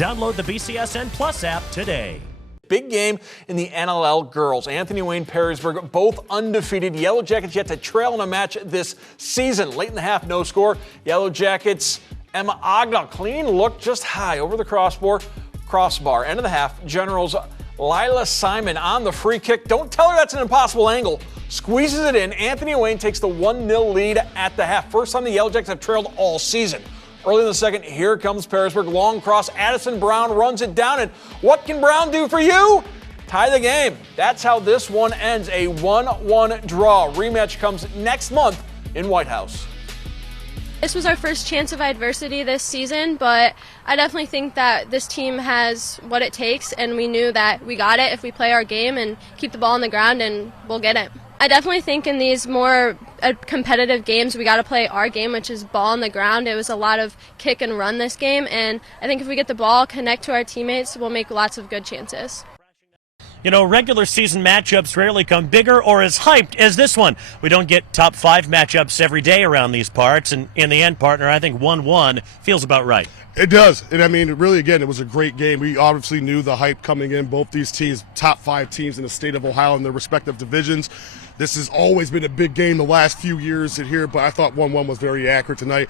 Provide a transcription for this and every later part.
Download the BCSN Plus app today. Big game in the NLL girls. Anthony Wayne, Perrysburg, both undefeated. Yellow Jackets yet to trail in a match this season. Late in the half, no score. Yellow Jackets, Emma Ogdahl, clean look just high over the crossbar. End of the half, Generals Lila Simon on the free kick. Don't tell her that's an impossible angle. Squeezes it in. Anthony Wayne takes the 1-0 lead at the half. First time the Yellow Jackets have trailed all season. Early in the second, here comes Perrysburg. Long cross. Addison Brown runs it down. And what can Brown do for you? Tie the game. That's how this one ends. A 1-1 draw. Rematch comes next month in White House. This was our first chance of adversity this season, but I definitely think that this team has what it takes, and we knew that we got it if we play our game and keep the ball on the ground, and we'll get it. I definitely think in these more competitive games, we got to play our game, which is ball on the ground. It was a lot of kick and run this game, and I think if we get the ball, connect to our teammates, we'll make lots of good chances. You know, regular season matchups rarely come bigger or as hyped as this one. We don't get top 5 matchups every day around these parts, and in the end, partner, I think 1-1 feels about right. It does, and I mean, really, again, it was a great game. We obviously knew the hype coming in. Both these teams, top 5 teams in the state of Ohio in their respective divisions. This has always been a big game the last few years here, but I thought 1-1 was very accurate tonight.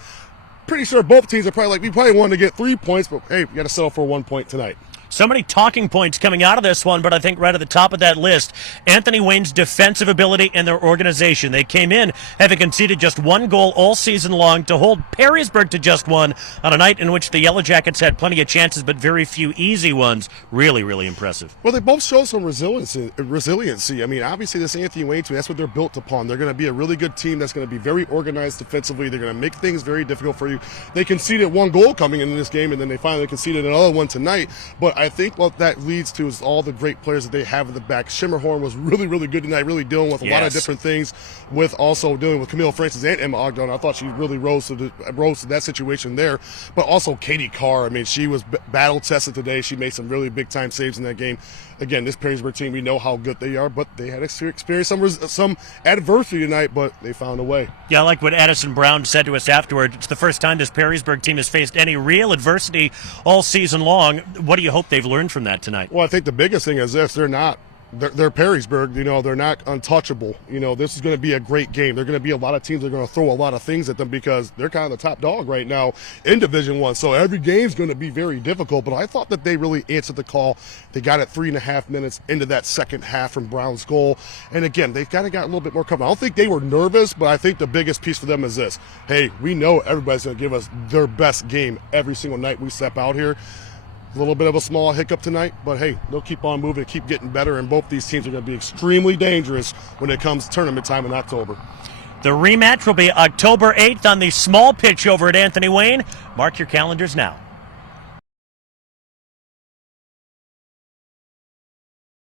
Pretty sure both teams are probably like, we probably wanted to get 3 points, but hey, we got to settle for 1 point tonight. So many talking points coming out of this one, but I think right at the top of that list, Anthony Wayne's defensive ability and their organization. They came in having conceded just 1 goal all season long to hold Perrysburg to just 1 on a night in which the Yellow Jackets had plenty of chances, but very few easy ones. Really, really impressive. Well, they both show some resiliency. I mean, obviously this Anthony Wayne team, that's what they're built upon. They're going to be a really good team that's going to be very organized defensively. They're going to make things very difficult for you. They conceded 1 goal coming in this game, and then they finally conceded another one tonight. But I think what that leads to is all the great players that they have in the back. Shimmerhorn was really, really good tonight, really dealing with a lot of different things, with also dealing with Camille Francis and Emma Ogdahl. I thought she really rose to that situation there. But also Katie Carr, I mean, she was battle-tested today. She made some really big-time saves in that game. Again, this Perrysburg team, we know how good they are, but they had experienced some adversity tonight, but they found a way. Yeah, I like what Addison Brown said to us afterward. It's the first time this Perrysburg team has faced any real adversity all season long. What do you hope they've learned from that tonight? Well, I think the biggest thing is this: they're Perrysburg, you know, they're not untouchable. You know, this is going to be a great game. They're going to be a lot of teams that are going to throw a lot of things at them because they're kind of the top dog right now in Division I. So every game's going to be very difficult, but I thought that they really answered the call. They got it 3.5 minutes into that second half from Brown's goal. And again, they kind of got a little bit more comfortable. I don't think they were nervous, but I think the biggest piece for them is this: hey, we know everybody's going to give us their best game every single night we step out here. A little bit of a small hiccup tonight, but hey, they'll keep on moving and keep getting better, and both these teams are going to be extremely dangerous when it comes tournament time in October. The rematch will be October 8th on the small pitch over at Anthony Wayne. Mark your calendars now.